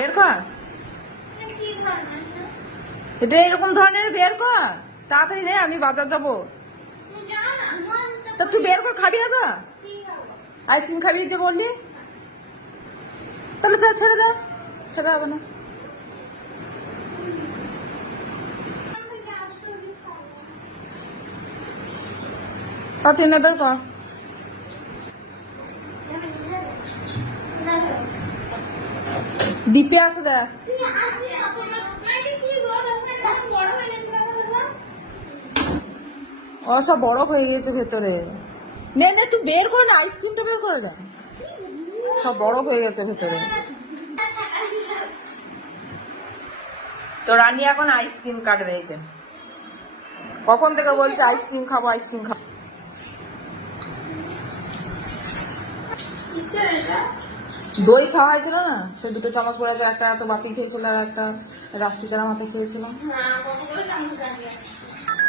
বের কর, এটা এরকম ধরনের বের কর তাড়াতাড়ি নে, আমি বাজার যাবো। তা তুই বের কর, খাবি না তো? আইসক্রিম খাবি যে বললি, তাহলে ছেড়ে দাও, খেতে হবে না। তা তুই না বের কর। ডিপে আছে দেখ। ও সব বরফ হয়ে গেছে ভেতরে। নে নে তুই বের করে না, আইসক্রিমটা বের করে যা, সব বরফ হয়ে গেছে ভেতরে। তো রানী এখন আইসক্রিম কাটবে, এই যে কখন থেকে বলছে আইসক্রিম খাবো আইসক্রিম খাবো। দই খাওয়া হয়েছিল না, সে দুটো চামচ পড়ে আছে, একটা তো বাপি খেয়েছিল আর একটা রাশিদার মাথায় খেয়েছিলাম।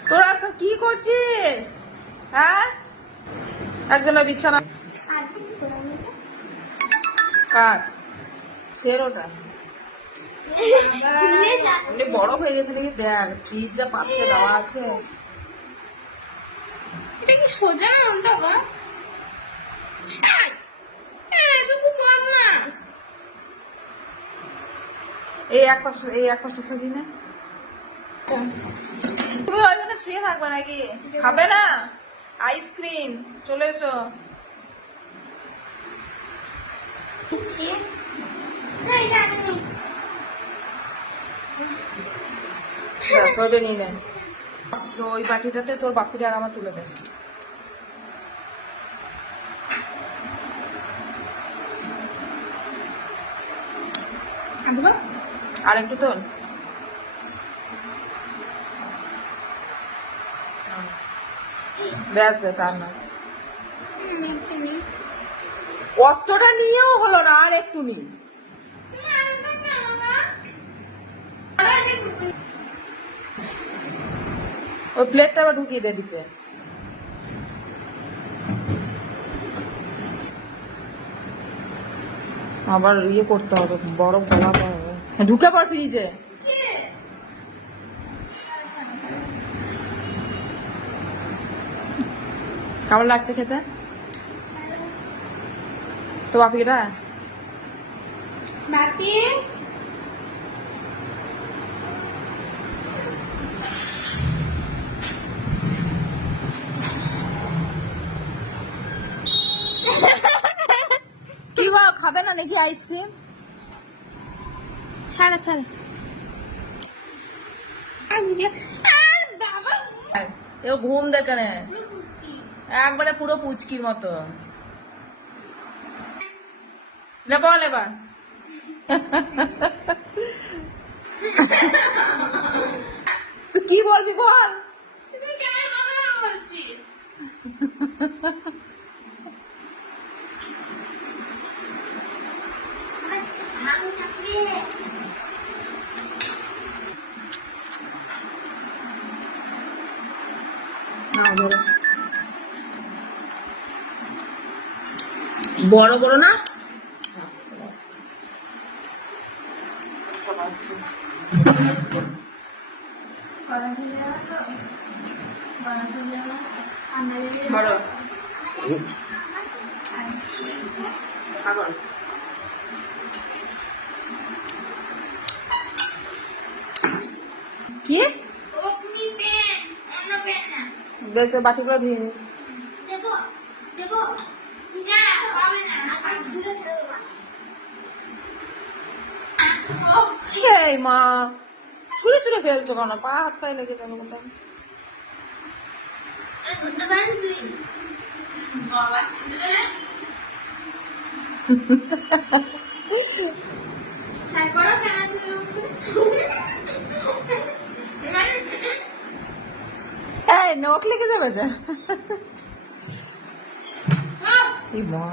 তোরা সব কি করছিস? হ্যাঁ, একজনের বিছানা কাট, ছেড়ে ওটা। বড় হয়ে গেছে নাকি দেখ, ফ্রিজ যা পাচ্ছে দেওয়া আছে। এটা কি সোজা নামটা গো? এই এক পাশটা ছবি না, তুমি ওইখানে শুয়ে থাকবে নাকি? খাবে না আইসক্রিম? চলে এসো। নিলে ওই বাটিটাতে তোর বাপিটা আর আমার তুলে দে। আর একটু তোল। ব্যাস ব্যাস, আর না, অতটা নিয়েও হলো না, আর একটু নি। ওই প্লেটটা আবার ঢুকিয়ে দে দিতে। আবার ইয়ে করতে হবে, বরফ গলাতে হবে। ঢুকে পড় ফ্রিজে। কেমন লাগছে খেতে তো বাপিটা? বাপি কি গো, খাবে না নাকি আইসক্রিম? ছাড়া ছাড়া। এও ঘুম দেখে নে, একবারে পুরো পুচকির মতো। বল এবার। তুই কি বলবি বল। বড় বড় না, বড় কি বেশ, বাটিগুলো ধুয়ে নিস। এই মা, ছুঁড়ে ছুঁড়ে ফেলছো কেন? পা হাত পায়ে লেগে যাবে কোথাও। এই নখ লেগে যাবে যা। এই মা